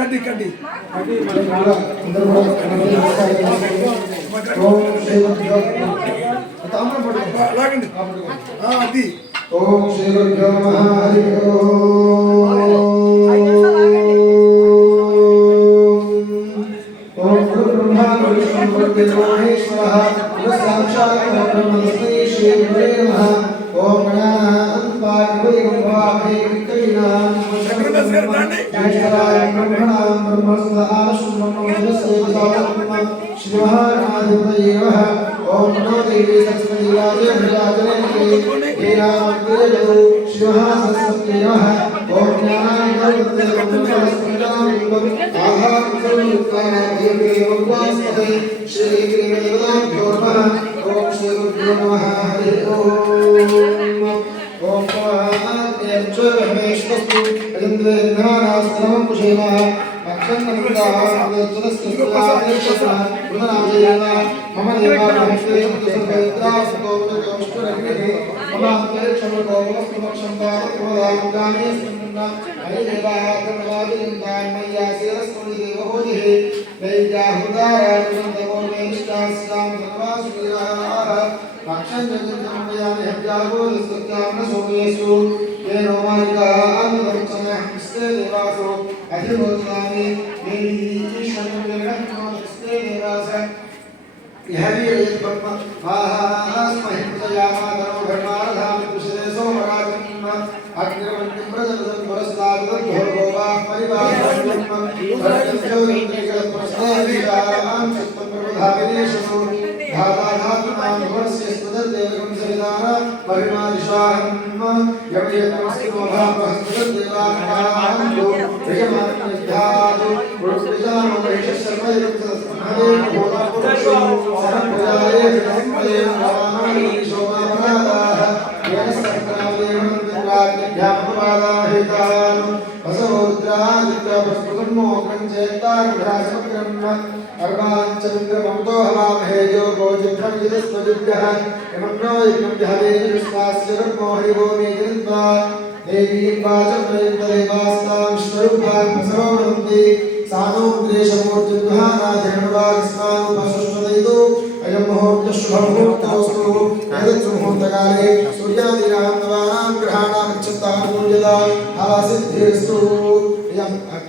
కడ్డి కడ్డి లాగండి అది ఓం శ్రీ గురుభ్యో నమః హరి ఓం గురు బ్రహ్మ గురు విష్ణు గురు దేవో మహేశ్వరః గురు సాక్షాత్ పరబ్రహ్మ తస్మై శ్రీ గురవే నమః ఓం గణానాం పార్వతీం వామహే కైలాం బ్రహ్మణాం బ్రహ్మస్వఆశ్రమం శ్రీ మహాగణాధిపతయే నమః ఓం నమో దేవీ సరస్వతీ రాజే విరాజనే हे राम तेजो शिवः सरस्वती नमः ओम ज्ञानानन्दमते आहारमुक्तानादेवदेवोपास्ते श्री गुरुदेवताभ्यो नमः ओम श्री गुरुभ्यो नमः हरि ओम तेजोमेश्वस्तु अजन्वेन्नानास्तमं कुशेमः मम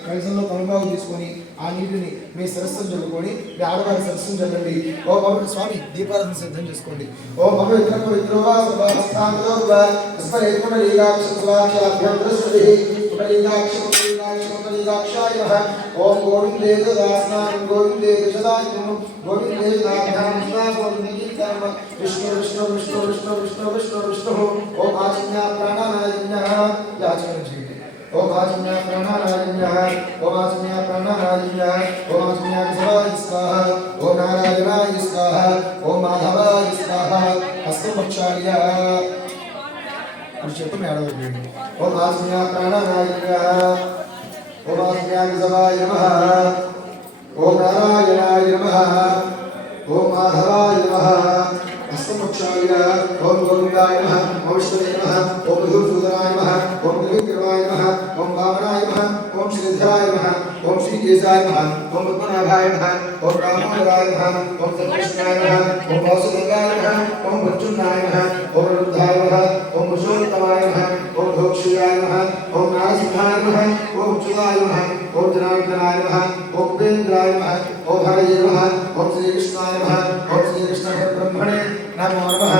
కలసంలో తలబాగు తీసుకొని ఆ నీటిని మీ సరస్సును చల్లుకొని మీ ఆడవారి సరస్సును చల్లండి. ఓ పవిత్ర స్వామి దీపారాధన సిద్ధం చేసుకోండి. ఓ పవిత్ర పవిత్రోవా సర్వస్థానదో ఓం గోవిందే దాస్నాం గోవిందే దశదాయం గోవిందే విష్ణు విష్ణు విష్ణు విష్ణు విష్ణు విష్ణు విష్ణు ఓం ఆచమ్య ప్రాణానాయమ్య యాచనం చేయండి. ओम आचम्या प्राणानायम्यः ओम आचम्या प्राणानायम्यः ओम आचम्या शिवाय स्वाहा ओम नारायणाय स्वाहा ओम माधवाय स्वाहा हस्तपक्षाय पुरुषोत्तम यादव ओम आचम्या प्राणानायम्यः ओम आचम्या शिवाय नमः ओम नारायणाय नमः ओम माधवाय नमः हस्तपक्षाय ओम गोविंदाय नमः ओम विष्णुवे नमः ओम मधुसूदनाय नमः ओम त्रिविक्रमाय नमः ओम वामनाय नमः ओम श्रीधराय नमः ओम श्रीकेशाय नमः ओम पद्मनाभाय नमः ओम रामाय नमः ओम कृष्णाय नमः ओम वासुदेवाय नमः ओम प्रद्युम्नाय नमः ओम रुद्राय नमः ओम पुरुषोत्तमाय नमः ओम भोक्षयाय नमः ओम नारसिंहाय नमः ओम अच्युताय नमः ओम जनार्दनाय नमः ओम उपेन्द्राय नमः ओम हरये नमः ओम श्रीकृष्णाय नमः ओम श्रीकृष्ण ब्रह्मणे नमो नमः